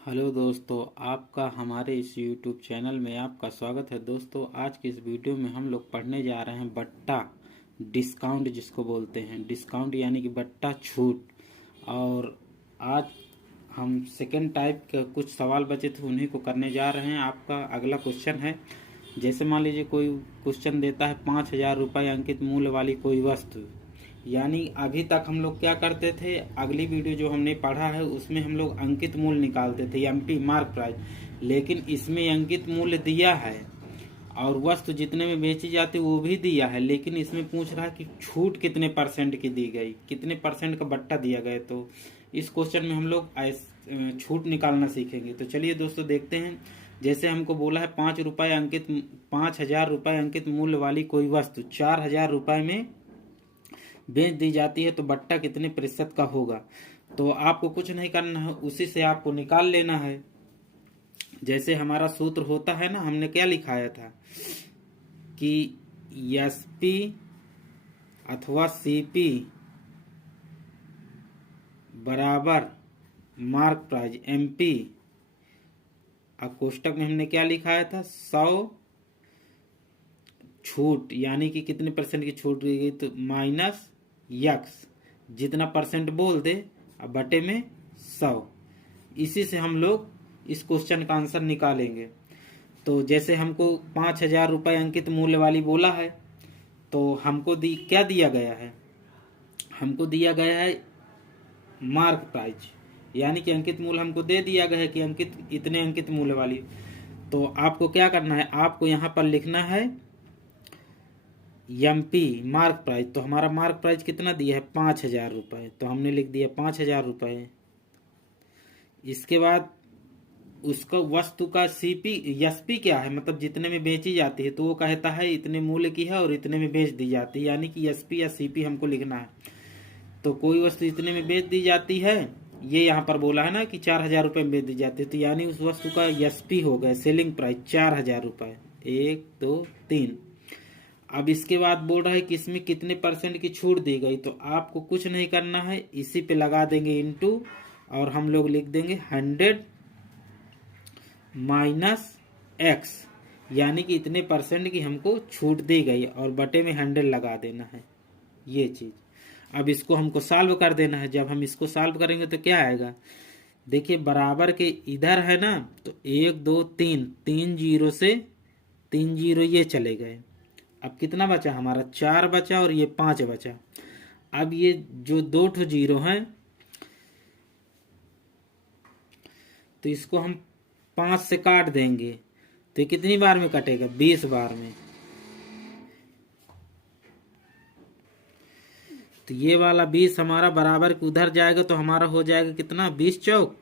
Hello दोस्तों, आपका हमारे इस YouTube चैनल में आपका स्वागत है। दोस्तों, आज के इस वीडियो में हम लोग पढ़ने जा रहे हैं बट्टा डिस्काउंट, जिसको बोलते हैं डिस्काउंट यानी कि बट्टा छूट। और आज हम सेकेंड टाइप के कुछ सवाल बचे थे, उन्हीं को करने जा रहे हैं। आपका अगला क्वेश्चन है, जैसे मान लीजिए कोई क्वेश्चन देता है 5,000 रुपये अंकित मूल्य वाली कोई वस्तु। यानी अभी तक हम लोग क्या करते थे, अगली वीडियो जो हमने पढ़ा है उसमें हम लोग अंकित मूल्य निकालते थे, एमपी मार्क प्राइस। लेकिन इसमें अंकित मूल्य दिया है और वस्तु जितने में बेची जाती है वो भी दिया है, लेकिन इसमें पूछ रहा है कि छूट कितने परसेंट की दी गई, कितने परसेंट का बट्टा दिया गया। तो इस क्वेश्चन में हम लोग छूट निकालना सीखेंगे। तो चलिए दोस्तों देखते हैं। जैसे हमको बोला है 5,000 रुपये अंकित मूल्य वाली कोई वस्तु 4,000 रुपये में बेच दी जाती है, तो बट्टा कितने प्रतिशत का होगा। तो आपको कुछ नहीं करना है, उसी से आपको निकाल लेना है। जैसे हमारा सूत्र होता है ना, हमने क्या लिखाया था कि एसपी अथवा सीपी बराबर मार्क प्राइस एमपी। अब कोष्टक में हमने क्या लिखाया था, 100 छूट यानी कि कितने परसेंट की छूट दी गई, तो माइनस यक्स जितना परसेंट बोल दे अब बटे में 100। इसी से हम लोग इस क्वेश्चन का आंसर निकालेंगे। तो जैसे हमको 5,000 रुपये अंकित मूल्य वाली बोला है, तो हमको क्या दिया गया है, हमको दिया गया है मार्क प्राइस, यानी कि अंकित मूल्य हमको दे दिया गया है कि अंकित इतने अंकित मूल्य वाली। तो आपको क्या करना है, आपको यहाँ पर लिखना है एमपी मार्क प्राइस। तो हमारा मार्क प्राइस कितना दिया है, 5,000 रुपये, तो हमने लिख दिया 5,000 रुपये। इसके बाद उसका वस्तु का सीपी एसपी क्या है, मतलब जितने में बेची जाती है, तो वो कहता है इतने मूल्य की है और इतने में बेच दी जाती है, यानी कि एसपी या सीपी हमको लिखना है। तो कोई वस्तु इतने में बेच दी जाती है, ये यहाँ पर बोला है ना कि 4,000 रुपये में बेच दी जाती है, तो यानी उस वस्तु का एसपी हो गया सेलिंग प्राइस 4,000 रुपये। 1 2 3। अब इसके बाद बोल रहा है कि इसमें कितने परसेंट की छूट दी गई। तो आपको कुछ नहीं करना है, इसी पे लगा देंगे इनटू, और हम लोग लिख देंगे 100 माइनस एक्स, यानी कि इतने परसेंट की हमको छूट दी गई, और बटे में 100 लगा देना है ये चीज। अब इसको हमको सॉल्व कर देना है। जब हम इसको सॉल्व करेंगे तो क्या आएगा, देखिए बराबर के इधर है ना, तो 1 2 3 3 जीरो से 3 जीरो ये चले गए। अब कितना बचा हमारा, 4 बचा और ये 5 बचा। अब ये जो 2 ठो जीरो हैं, तो इसको हम 5 से काट देंगे, तो कितनी बार में कटेगा, 20 बार में। तो ये वाला 20 हमारा बराबर के उधर जाएगा, तो हमारा हो जाएगा कितना, 20 चौक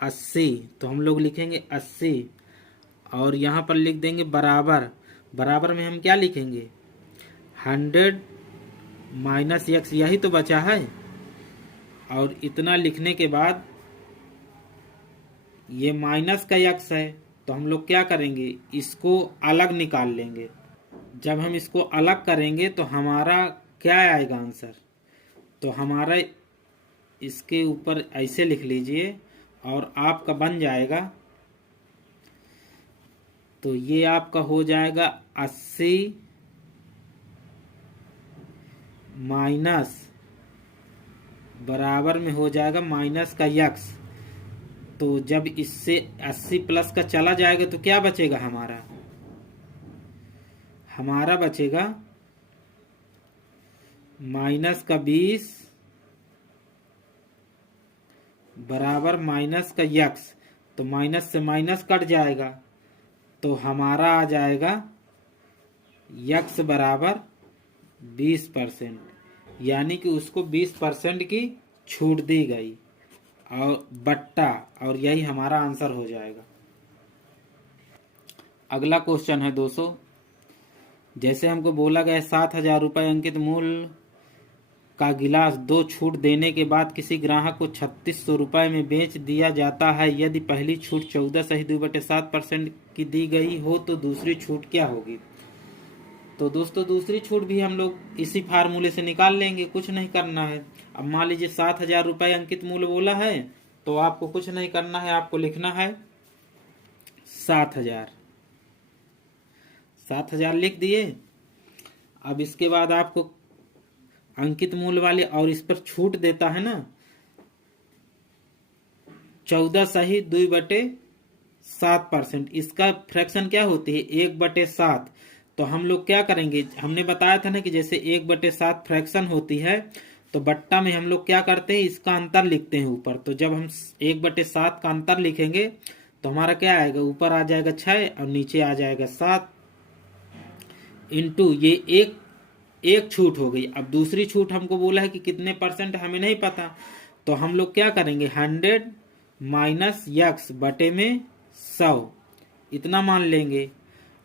80। तो हम लोग लिखेंगे 80, और यहाँ पर लिख देंगे बराबर। बराबर में हम क्या लिखेंगे, 100 माइनस एक्स, यही तो बचा है। और इतना लिखने के बाद ये माइनस का एक्स है, तो हम लोग क्या करेंगे, इसको अलग निकाल लेंगे। जब हम इसको अलग करेंगे तो हमारा क्या आएगा आंसर, तो हमारा इसके ऊपर ऐसे लिख लीजिए और आपका बन जाएगा, तो ये आपका हो जाएगा 80 माइनस बराबर में हो जाएगा माइनस का यक्स। तो जब इससे 80 प्लस का चला जाएगा तो क्या बचेगा हमारा, हमारा बचेगा माइनस का 20 बराबर माइनस का यक्स। तो माइनस से माइनस कट जाएगा, तो हमारा आ जाएगा यक्स बराबर 20%, यानी कि उसको 20% की छूट दी गई और बट्टा, और यही हमारा आंसर हो जाएगा। अगला क्वेश्चन है दोस्तों, जैसे हमको बोला गया 7,000 रुपये अंकित मूल्य का गिलास 2 छूट देने के बाद किसी ग्राहक को 3,600 रुपये में बेच दिया जाता है। यदि पहली छूट 14.2/7% की दी गई हो तो दूसरी छूट क्या होगी। तो दोस्तों दूसरी छूट भी हम लोग इसी फार्मूले से निकाल लेंगे, कुछ नहीं करना है। अब मान लीजिए 7,000 रुपये अंकित मूल्य बोला है, तो आपको कुछ नहीं करना है, आपको लिखना है 7,000। 7,000 लिख दिए। अब इसके बाद आपको अंकित मूल्य वाले और इस पर छूट देता है ना 14 सही 2/7%। इसका फ्रैक्शन क्या होती है 1/7। तो हम लोग क्या करेंगे, हमने बताया था ना कि जैसे 1/7 फ्रैक्शन होती है तो बट्टा में हम लोग क्या करते हैं, इसका अंतर लिखते हैं ऊपर। तो जब हम 1/7 का अंतर लिखेंगे तो हमारा क्या आएगा, ऊपर आ जाएगा 6 और नीचे आ जाएगा 7 इंटू ये एक छूट हो गई। अब दूसरी छूट हमको बोला है कि कितने परसेंट, हमें नहीं पता। तो हम लोग क्या करेंगे 100 माइनस x बटे में 100 इतना मान लेंगे।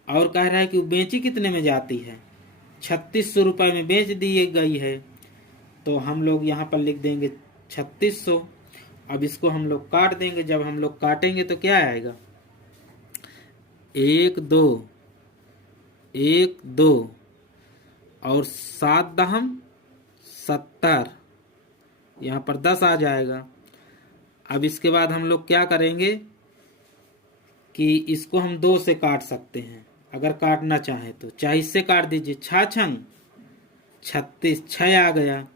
और कह रहा है कि बेची कितने में जाती है, 3600 रुपये में बेच दी गई है। तो हम लोग यहाँ पर लिख देंगे 3600। अब इसको हम लोग काट देंगे। जब हम लोग काटेंगे तो क्या आएगा 1 2 1 2 और 7 दहम 70, यहाँ पर 10 आ जाएगा। अब इसके बाद हम लोग क्या करेंगे कि इसको हम 2 से काट सकते हैं अगर काटना चाहे तो, चाहे इससे काट दीजिए। 6 36 6 आ गया।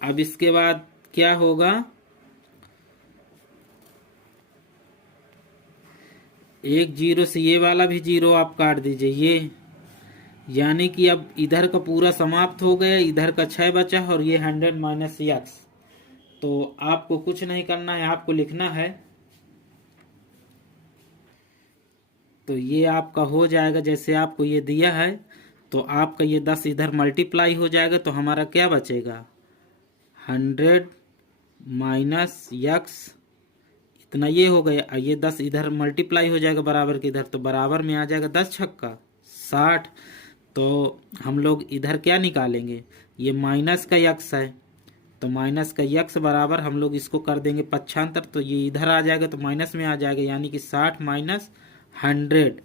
अब इसके बाद क्या होगा 1 0 से ये वाला भी 0 आप काट दीजिए ये, यानी कि अब इधर का पूरा समाप्त हो गया, इधर का 6 बचा और ये 100 माइनस x। तो आपको कुछ नहीं करना है, आपको लिखना है। तो ये आपका हो जाएगा जैसे आपको ये दिया है। तो आपका ये 10 इधर मल्टीप्लाई हो जाएगा तो हमारा क्या बचेगा 100 माइनस x इतना ये हो गया। ये 10 इधर मल्टीप्लाई हो जाएगा बराबर के इधर, तो बराबर में आ जाएगा 10 छक्का 60। तो हम लोग इधर क्या निकालेंगे, ये माइनस का x है तो माइनस का x बराबर हम लोग इसको कर देंगे 75। तो ये इधर आ जाएगा तो माइनस में आ जाएगा, यानी कि 60 माइनस 100।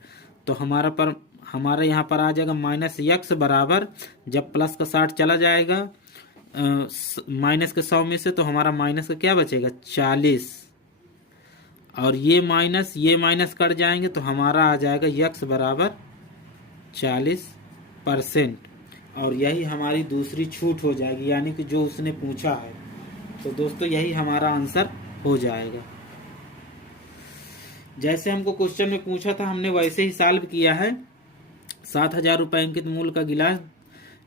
तो हमारा यहाँ पर आ जाएगा माइनस x बराबर, जब प्लस का 60 चला जाएगा माइनस के 100 में से तो हमारा माइनस का क्या बचेगा 40। और ये माइनस कट जाएंगे तो हमारा आ जाएगा x बराबर 40%। और यही हमारी दूसरी छूट हो जाएगी, यानी कि जो उसने पूछा है। तो दोस्तों यही हमारा आंसर हो जाएगा। जैसे हमको क्वेश्चन में पूछा था हमने वैसे ही सॉल्व किया है। 7,000 रुपये अंकित मूल्य का गिलास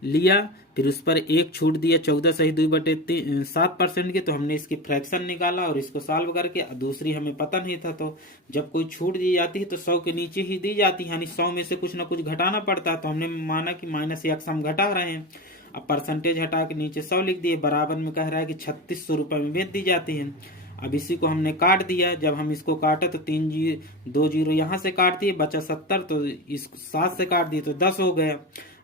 लिया, फिर उस पर एक छूट दिया 14 सही 2/7% के। तो हमने इसकी फ्रैक्शन निकाला और इसको सॉल्व करके, दूसरी हमें पता नहीं था। तो जब कोई छूट दी जाती है तो 100 के नीचे ही दी जाती है, यानी 100 में से कुछ ना कुछ घटाना पड़ता है। तो हमने माना कि माइनस x हम घटा रहे हैं। अब परसेंटेज हटा के नीचे 100 लिख दिए। बराबर में कह रहा है कि 3600 रुपये में बेच दी जाती है। अब इसी को हमने काट दिया। जब हम इसको काटे तो 2 0 यहाँ से काट दिए, बचा 70। तो इस 7 से काट दिए तो 10 हो गया।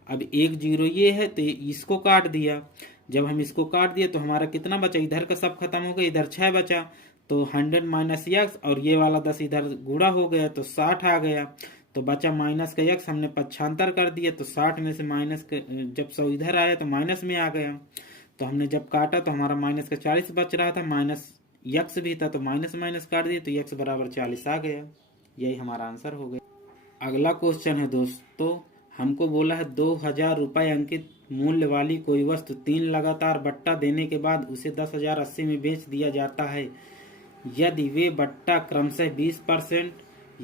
अब 1 0 ये है तो इसको काट दिया। जब हम इसको काट दिए तो हमारा कितना बचा, इधर का सब खत्म हो गया, इधर 6 बचा। तो 100 माइनस x और ये वाला 10 इधर गुणा हो गया तो 60 आ गया। तो बचा माइनस का x, हमने 75 कर दिया। तो 60 में से माइनस का जब 100 इधर आया तो माइनस में आ गया। तो हमने जब काटा तो हमारा माइनस का 40 बच रहा था, माइनस x भी था तो माइनस काट दिया तो x बराबर 40 आ गया। यही हमारा आंसर हो गया। अगला क्वेश्चन है दोस्तों, हमको बोला है 2,000 रुपये अंकित मूल्य वाली कोई वस्तु 3 लगातार बट्टा देने के बाद उसे 10,080 में बेच दिया जाता है। यदि वे बट्टा क्रमशः 20%,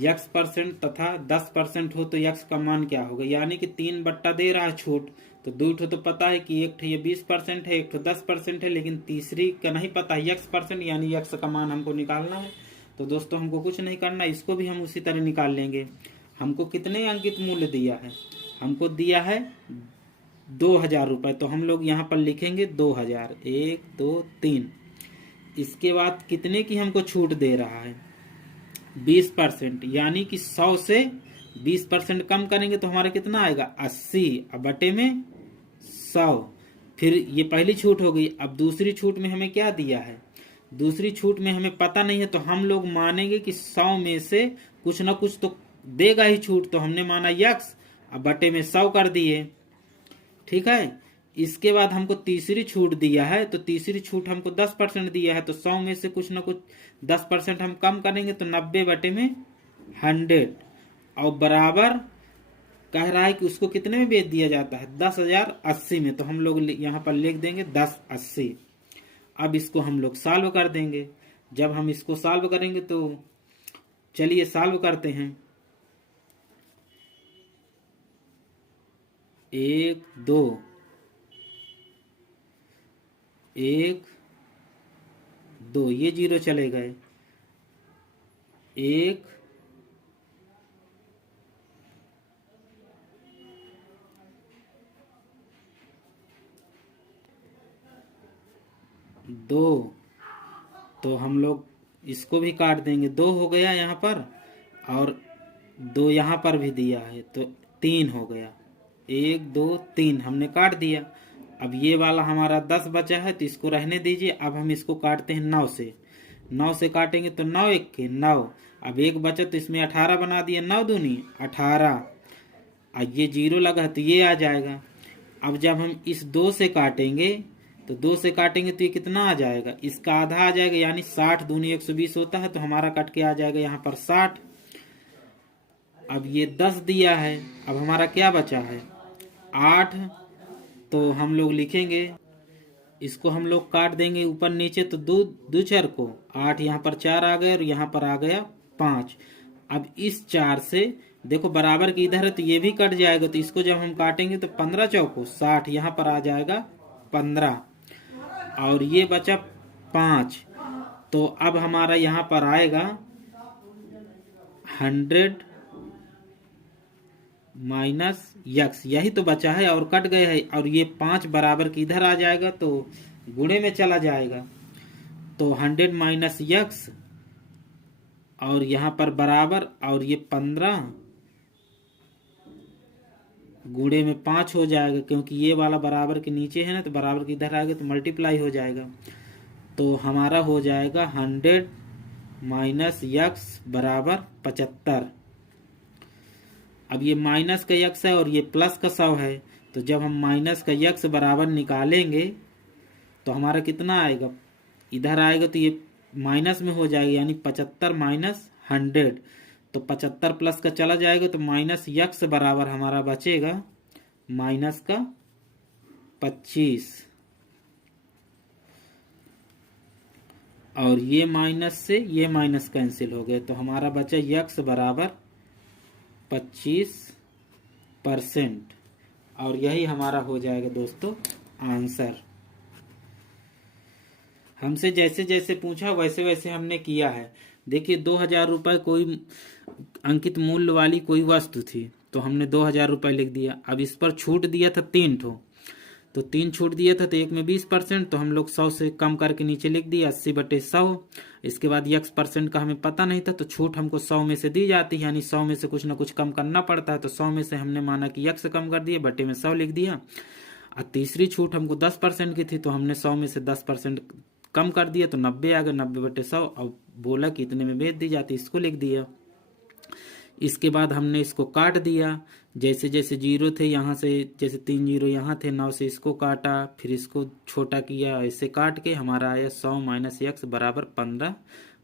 x% तथा 10% हो तो x का मान क्या होगा। यानी कि 3 बट्टा दे रहा है छूट, तो 2 तो पता है कि एक ये 20% है, एक 10% है, लेकिन तीसरी का नहीं पता है x%, यानी x का मान हमको निकालना है। तो दोस्तों हमको कुछ नहीं करना, इसको भी हम उसी तरह निकाल लेंगे। हमको कितने अंकित मूल्य दिया है, हमको दिया है 2,000 रुपये। तो हम लोग यहाँ पर लिखेंगे 2,000 1 2 3। इसके बाद कितने की हमको छूट दे रहा है 20%, यानी कि 100 से 20% कम करेंगे तो हमारा कितना आएगा 80 बटे में 100। फिर ये पहली छूट हो गई। अब दूसरी छूट में हमें क्या दिया है, दूसरी छूट में हमें पता नहीं है, तो हम लोग मानेंगे कि 100 में से कुछ ना कुछ तो देगा ही छूट। तो हमने माना x, अब बटे में 100 कर दिए, ठीक है। इसके बाद हमको तीसरी छूट दिया है, तो तीसरी छूट हमको 10% दिया है, तो 100 में से कुछ ना कुछ 10% हम कम करेंगे, तो 90/100 और बराबर कह रहा है कि उसको कितने में बेच दिया जाता है, 10,080 में। तो हम लोग यहाँ पर लिख देंगे 1080। अब इसको हम लोग सॉल्व कर देंगे। जब हम इसको सॉल्व करेंगे तो चलिए सॉल्व करते हैं। 1 2 1 2 ये 0 चले गए, 1 2, तो हम लोग इसको भी काट देंगे, 2 हो गया यहाँ पर, और 2 यहाँ पर भी दिया है, तो 3 हो गया। 1 2 3 हमने काट दिया। अब ये वाला हमारा 10 बचा है, तो इसको रहने दीजिए। अब हम इसको काटते हैं 9 से। 9 से काटेंगे तो 9 1 के 9। अब 1 बचा तो इसमें 18 बना दिया, 9 दूनी 18। अब ये 0 लगा तो ये आ जाएगा। अब जब हम इस 2 से काटेंगे तो 2 से काटेंगे तो ये कितना आ जाएगा, इसका आधा आ जाएगा, यानी 60 दूनी 120 होता है, तो हमारा कट के आ जाएगा यहाँ पर 60। अब ये 10 दिया है, अब हमारा क्या बचा है 8, तो हम लोग लिखेंगे, इसको हम लोग काट देंगे ऊपर नीचे, तो 2 4 को 8, यहाँ पर 4 आ गए और यहाँ पर आ गया 5। अब इस 4 से देखो बराबर की इधर है तो ये भी कट जाएगा, तो इसको जब हम काटेंगे तो 15 चौको 60, यहाँ पर आ जाएगा 15 और ये बचा 5। तो अब हमारा यहाँ पर आएगा 100 माइनस यक्स, यही तो बचा है और कट गए है, और ये 5 बराबर की इधर आ जाएगा तो गुणे में चला जाएगा, तो 100 माइनस यक्स और यहाँ पर बराबर, और ये 15 गुणे में 5 हो जाएगा, क्योंकि ये वाला बराबर के नीचे है ना, तो बराबर की इधर आएगा तो मल्टीप्लाई हो जाएगा। तो हमारा हो जाएगा 100 माइनस यक्स बराबर 75। अब ये माइनस का यक्स है और ये प्लस का 100 है, तो जब हम माइनस का यक्स बराबर निकालेंगे तो हमारा कितना आएगा, इधर आएगा तो ये माइनस में हो जाएगा, यानी 75 माइनस 100, तो 75 प्लस का चला जाएगा, तो माइनस यक्स बराबर हमारा बचेगा माइनस का 25, और ये माइनस से ये माइनस कैंसिल हो गए, तो हमारा बचा यक्स बराबर 25%, और यही हमारा हो जाएगा दोस्तों आंसर। हमसे जैसे जैसे पूछा वैसे वैसे हमने किया है। देखिए 2000 रुपये कोई अंकित मूल्य वाली कोई वस्तु थी, तो हमने 2000 रुपये लिख दिया। अब इस पर छूट दिया था 3 ठो, तो 3 छूट दिया था, तो एक में 20%, तो हम लोग 100 से कम करके नीचे लिख दिया 80/100। इसके बाद यक्स परसेंट का हमें पता नहीं था, तो छूट हमको 100 में से दी जाती है, यानी 100 में से कुछ ना कुछ कम करना पड़ता है, तो 100 में से हमने माना कि यक्स कम कर दिए, बटे में 100 लिख दिया। और तीसरी छूट हमको 10% की थी, तो हमने 100 में से 10% कम कर दिया, तो 90 आ गया, 90/100। अब बोला कि इतने में बेच दी जाती, इसको लिख दिया। इसके बाद हमने इसको काट दिया, जैसे जैसे 0 थे यहाँ से, जैसे 3 0 यहाँ थे, 9 से इसको काटा, फिर इसको छोटा किया, ऐसे काट के हमारा आया 100 माइनस यक्स बराबर 15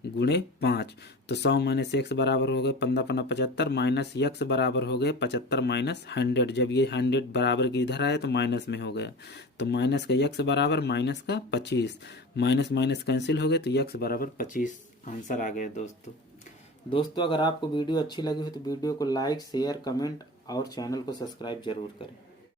गुणे 5। तो 100 माइनस यक्स बराबर हो गए 15 15 75, माइनस यक्स बराबर हो गए 75 माइनस 100। जब ये 100 बराबर की इधर आया तो माइनस में हो गया, तो माइनस का यक्स बराबर माइनस का 25, माइनस माइनस कैंसिल हो गए, तो यक्स बराबर 25 आंसर आ गया दोस्तों। अगर आपको वीडियो अच्छी लगी हो तो वीडियो को लाइक शेयर कमेंट और चैनल को सब्सक्राइब जरूर करें।